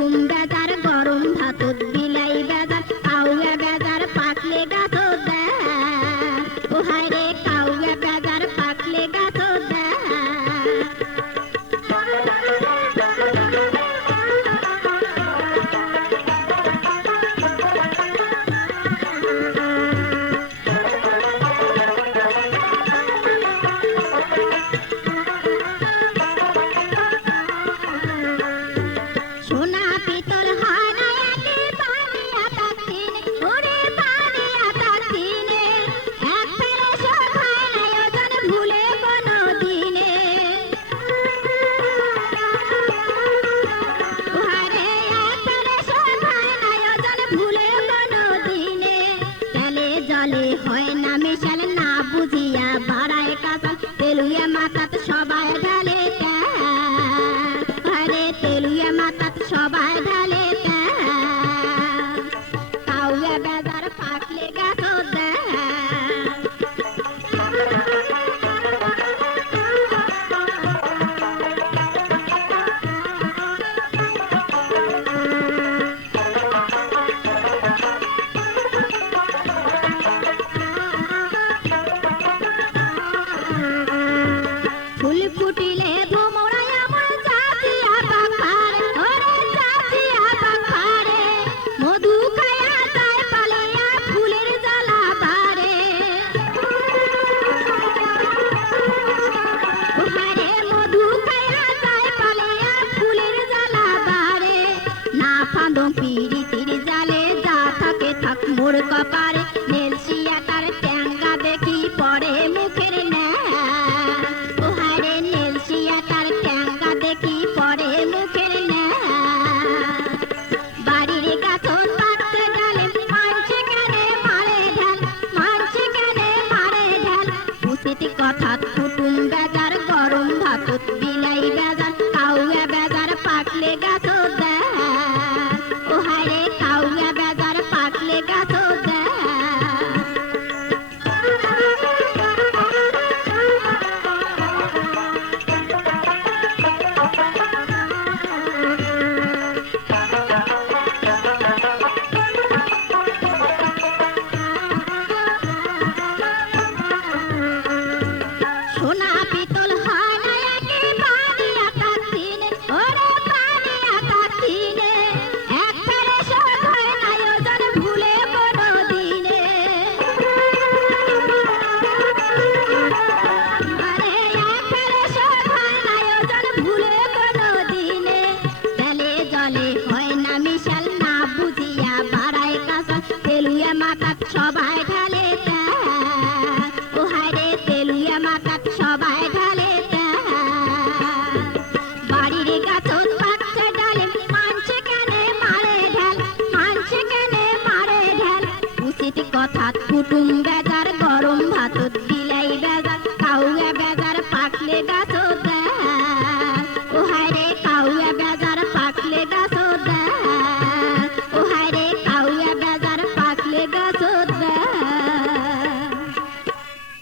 কুসুম বেজার গরম ভাতত বিলাই বেজার কাউয়া বেজার পাকলে গাতো দে ও হায় রে কাউয়া বেজার পাকলে গাতো দে সোনা পিতল হয় না একে পানি আতাক দিনে ওরে পানি আতাক দিনে এক ফেলে শোধ হয় না ওজন ভুলে কোনো দিনে ওহারে এক ফেলে শোধ হয় না ওজন ভুলে কোনো দিনে তেলে জলে হয় না মেশাল না বুঝিয়া বাড়ায় কাঁচাল তেলুয়া মাথাত সবাই ঢালে তেল আরে তেলুয়া মাথাত সবাই ঢালে